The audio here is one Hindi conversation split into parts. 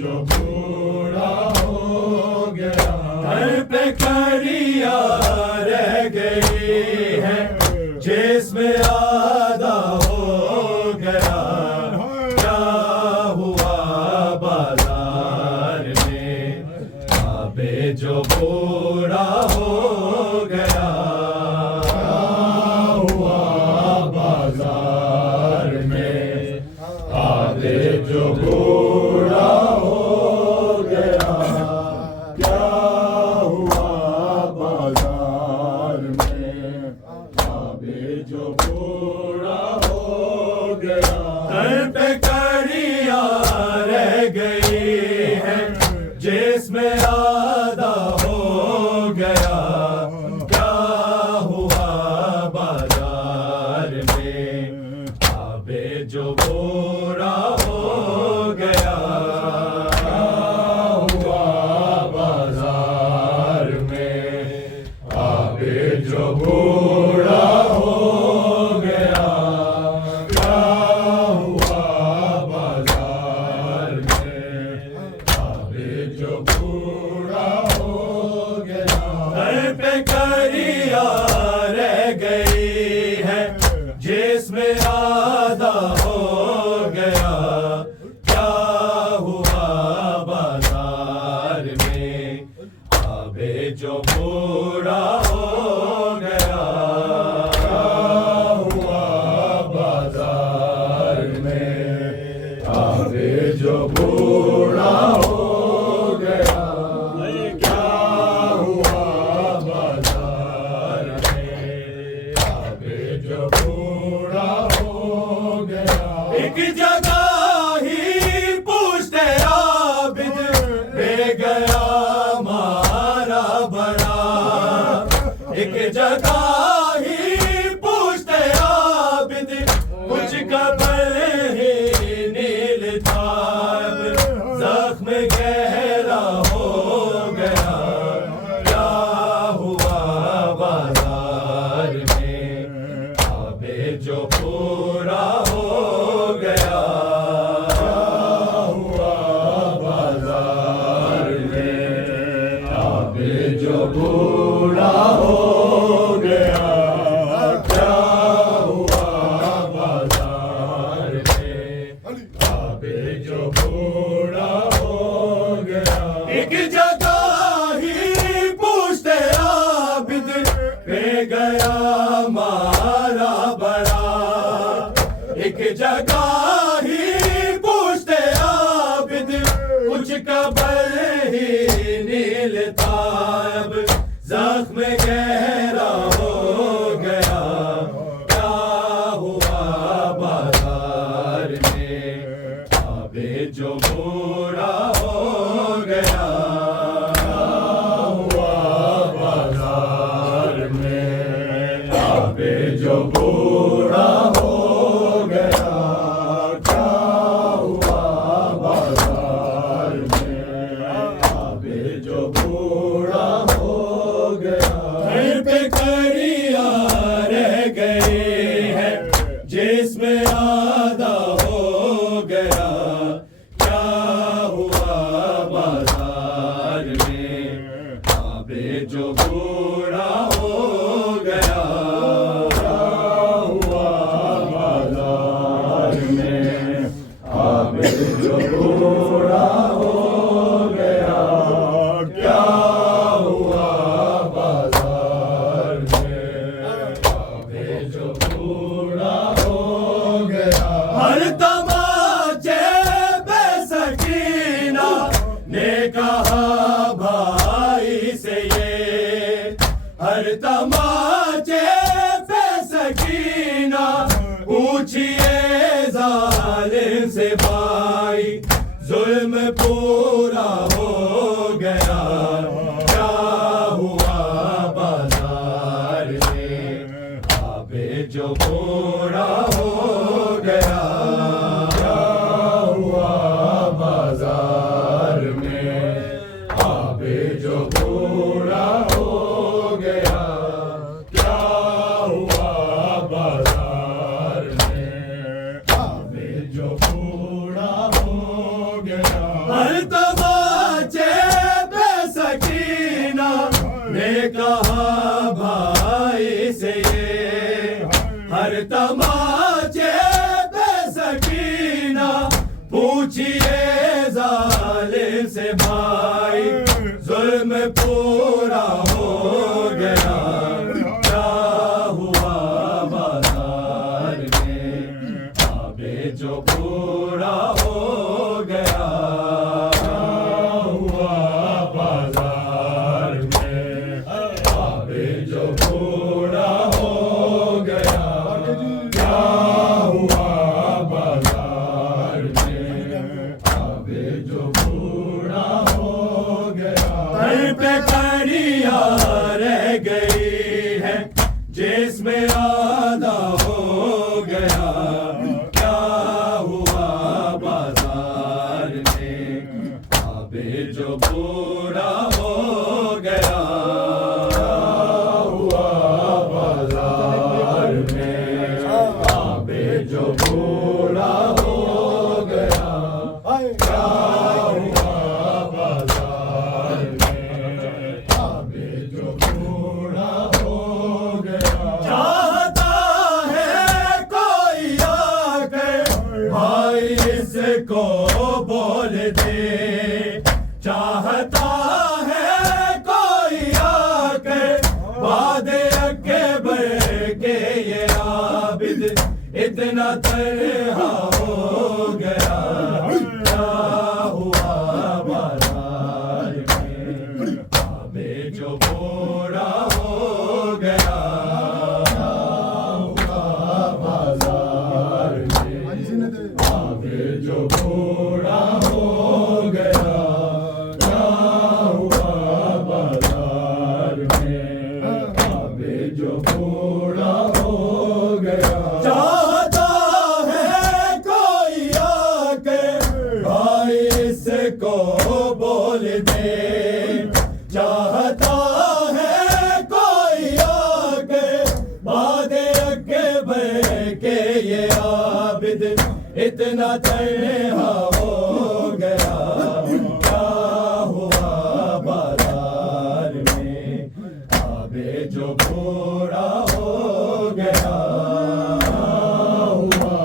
जो बूढ़ा हो गया। घर पे कड़िया रह गई है जिसमें आधा हो गया। क्या हुआ बाजार में अबे जो बूढ़ा हो गया। जो बूढ़ा हो गया। क्या हुआ बाजार में अबे जो बूढ़ा हो गया। घर पे कड़िया रह गई है जिसमें आधा हो गया। क्या हुआ बाजार में अबे जो बूढ़ा हो गया। हुआ बाजार में अबे जो बूढ़ा हो गया। क्या हुआ बाजार में अबे जो बूढ़ा हो गया। घर पे कड़िया रह गई है जिसमें आधा हो गया। क्या हुआ बाजार में अबे जो बूढ़ा हो गया। हुआ बाजार में अबे जो बूढ़ा हो गया। क्या हुआ बाजार में अबे जो बूढ़ा हो गया। एक जगह ही पूछते आबिद ले गया मारा बड़ा। एक जगह ही पूछते आबिद कुछ कबर ही नील था। जख्म गहरा हो गया। क्या हुआ बाजार में अबे जो पूरा हो गया। हुआ बाजार में अबे जो बूढ़ा हो गया। क्या हुआ बाजार में अबे जो बूढ़ा हो गया। एक जगह ही पूछते आबिद पे गया मारा बड़ा। एक जगह ही पूछते आबिद कुछ कबर ही नील ताब। जख्म गहरा हो गया। क्या हुआ बाजार में अबे जो बूढ़ा हो गया। हुआ बाजार में अबे जो बूढ़ा हो गया। क्या हुआ बाजार में अबे जो बूढ़ा हो गया। घर पे कड़िया रह गई है जिसमें आधा हो गया। क्या हुआ बाजार में अबे जो बूढ़ा हो गया। हुआ बाजार में अबे जो बूढ़ा हो गया। क्या हुआ बाजार में अबे जो बूढ़ा हो गया। हर तमाचे पे सकीना ने कहा भाई से ये। हर तमाचे पे सकीना पूछिए जालिम से भाई। जुल्म पूरा हो गया। क्या हुआ बाजार में अबे जो बूढ़ा हो गया। क्या हुआ बाजार में अबे जो बूढ़ा हो गया। क्या हुआ बाजार में अबे जो बूढ़ा हो गया। हर तमाचे पे सकीना ने कहा भाई से ये, हर तमाचे पे सकीना पूछिए जालिम से भाई, जुल्म पूरा हो गया, क्या हुआ बाजार में, अबे जो पूरा हो गया, क्या हुआ बाजार में, अबे जो पूरा हो गया, क्या हुआ बाजार में, अबे जो पूरा हो गया। घर पे कड़िया रह गई है जिसमें आधा हो गया, क्या हुआ बाजार में, अबे जो पूरा हो गया, हुआ बाजार में, अबे जो पूरा हो गया, क्या हुआ बाजार में, अबे जो पूरा हो गया। चाहता है कोई आकर भाई इसको बोल दे, चाहता है कोई आकर वादे अकबर के ये आबिद इतना तन्हा हो गया, क्या हुआ बाजार में, अबे जो पूरा हो गया, क्या हुआ बाजार में, अबे जो पूरा हो गया, क्या हुआ बाजार में, अबे जो पूरा हो गया। चाहता है कोई आकर भाई इसको बोल दे, चाहता है कोई आकर वादे अकबर के ये आबिद इतना तन्हा हो गया, क्या हुआ बाजार में, अबे जो पूरा हो गया, हुआ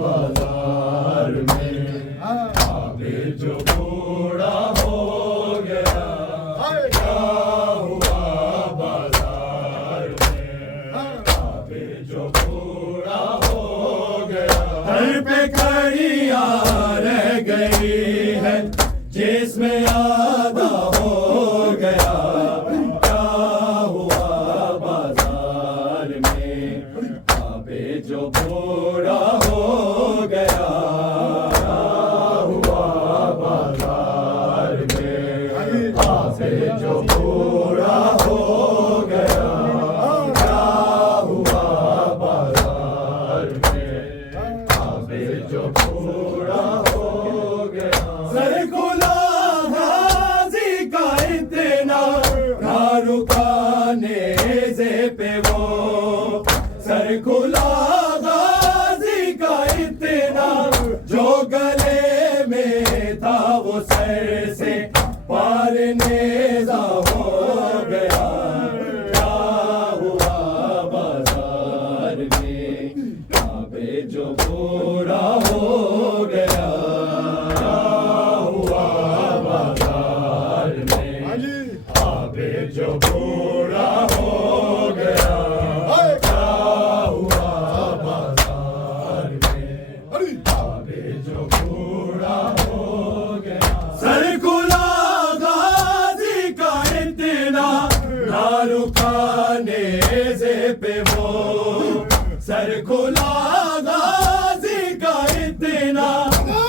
बाजार में, अबे जो पूरा हो गया, क्या हुआ बाजार में, अबे जो पूरा हो गया। घर पे खड़िया रह गई है जिसमें आधा हो गया, क्या हुआ बाजार में, अबे जो पूरा हो गया, क्या हुआ बाजार में, अबे जो पूरा हो गया, क्या हुआ बाजार में, अबे जो पूरा हो गया। सर खुला गाजी का इतना ना रुका नेज़े पे वो, सर खुला गाजी का इतना जो गले में था वो सर से पार नेज़ा हो गया, क्या हुआ बाजार में, अबे जो पूरा हो गया, क्या हुआ बाजार में, अबे जो पूरा हो गया, क्या हुआ बाजार में, अबे जो पूरा हो गया। सर खुला गाजी का इतना ना रुका नेज़े पे वो, सर खुला गाजी का इतना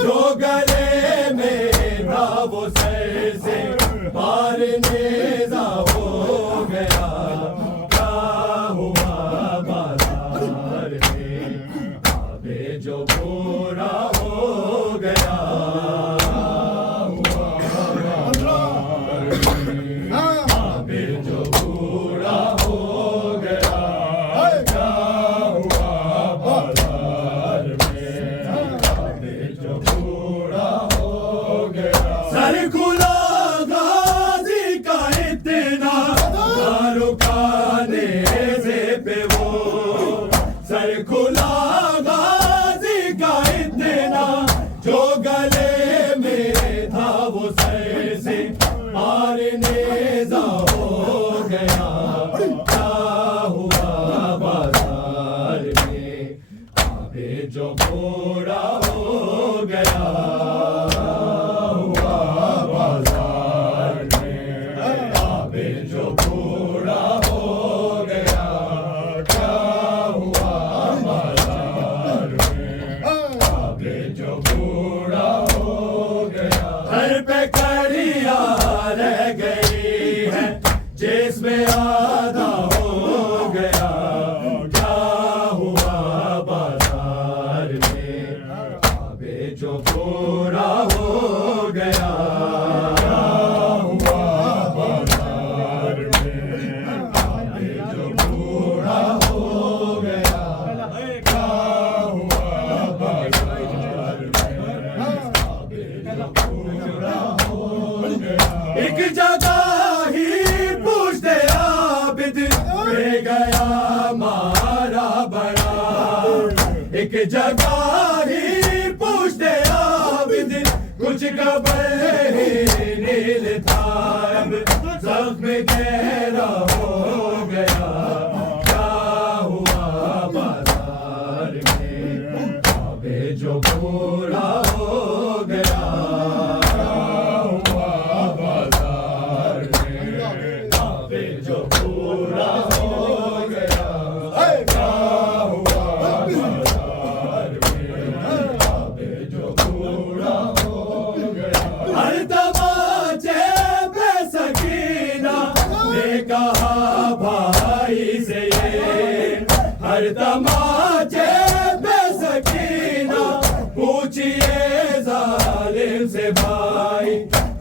जो गले में था वो सर से पार नेज़ा हो गया, क्या हुआ बाजार में, अबे जो पूरा हो गया, हुआ बाजार में, अबे जो पूरा हो गया, क्या हुआ बाजार में, अबे जो पूरा हो गया। सर खुला गाजी का इतना ना रुका नेज़े पे वो सर खुला गाजी का इतना जो गले में था वो सर से पार नेज़ा हो गया क्या हुआ बाजार में आबे जो पूरा हो गया हुआ बाजार में आबे जो पूरा हो गया क्या हुआ बाजार में आबे जो पूरा हो गया घर पे कड़िया रह गई है जिसमें आधा हो गया क्या हुआ बाजार में आबे जो पूरा हो गया क्या हुआ बाजार में आबे जो पूरा हो गया क्या हुआ बाजार में आबे जो पूरा हो गया एक जगह ही पूछते आबिद ले गया मारा बड़ा एक जगह ही पूछते आबिद कुछ खबर ही नील था अब जख्म गहरा हो गया क्या हुआ बाजार में आबे जो पूरा हो गया क्या हुआ बाजार में आबे जो पूरा हो गया क्या हुआ बाजार में आबे जो पूरा हो गया हर तमाचे पे सकीना ने कहा भाई से ये हर तमाचे पे सकीना पूछिए जालिम से भाई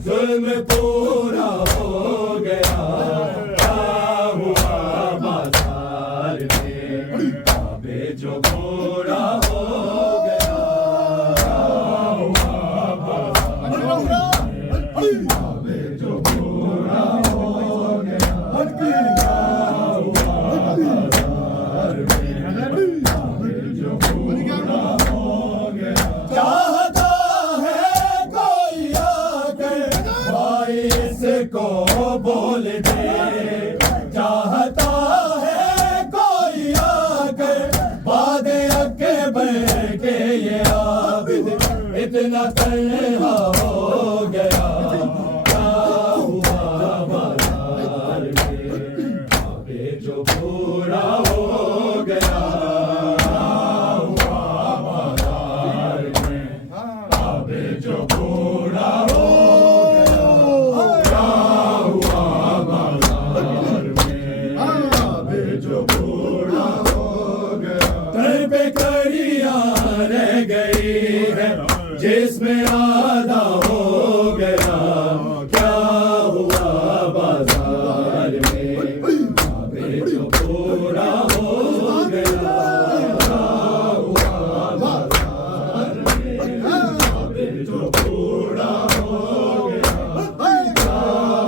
जुल्म पूरा हो गया क्या हुआ बाजार में आबे जो पूरा हो गया क्या हुआ बाजार में आबे जो पूरा हो गया क्या हुआ बाजार में आबे जो पूरा हो गया चाहता है कोई आकर भाई इसको बोल दे चाहता है कोई आकर वादे अकबर के ये आबिद इतना तन्हा हो गया क्या हुआ बाजार में आबे जो पूरा हो गया क्या हुआ बाजार में आबे जो पूरा हो गया क्या हुआ बाजार में आबे जो पूरा हो गया घर पे कड़िया रह गई है जिसमें आधा हो गया क्या हुआ बाजार में आबे जो पूरा हो गया क्या हुआ बाजार में आबे जो पूरा हो गया क्या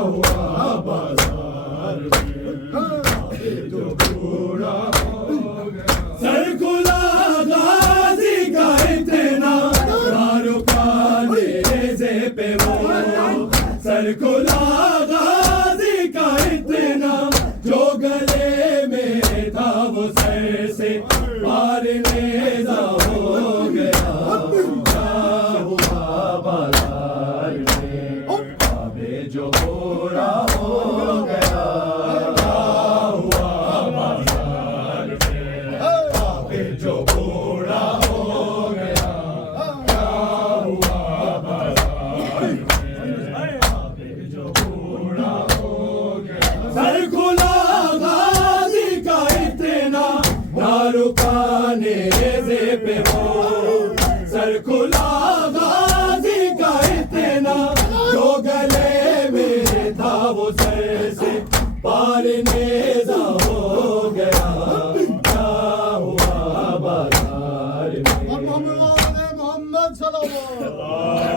हुआ बाजार में आबे जो पूरा हो गया सर खुला गाजी का इतना ना रुका नेज़े पे वो सर खुला गाजी का इतना जो गले में था वो सर से पार नेज़ा हो गया क्या हुआ बाजार में आबे जो पूरा हो गया क्या हुआ बाजार में आबे जो पूरा हो गया क्या हुआ बाजार में आबे जो पूरा हो गया सर खुला गाजी का इतना ना रुका नेज़े पे वो सर खुला गाजी का इतना जो गले में था वो सर से पार नेज़ा हो गया क्या हुआ बाजार में मोहम्मद सल्लल्लाहु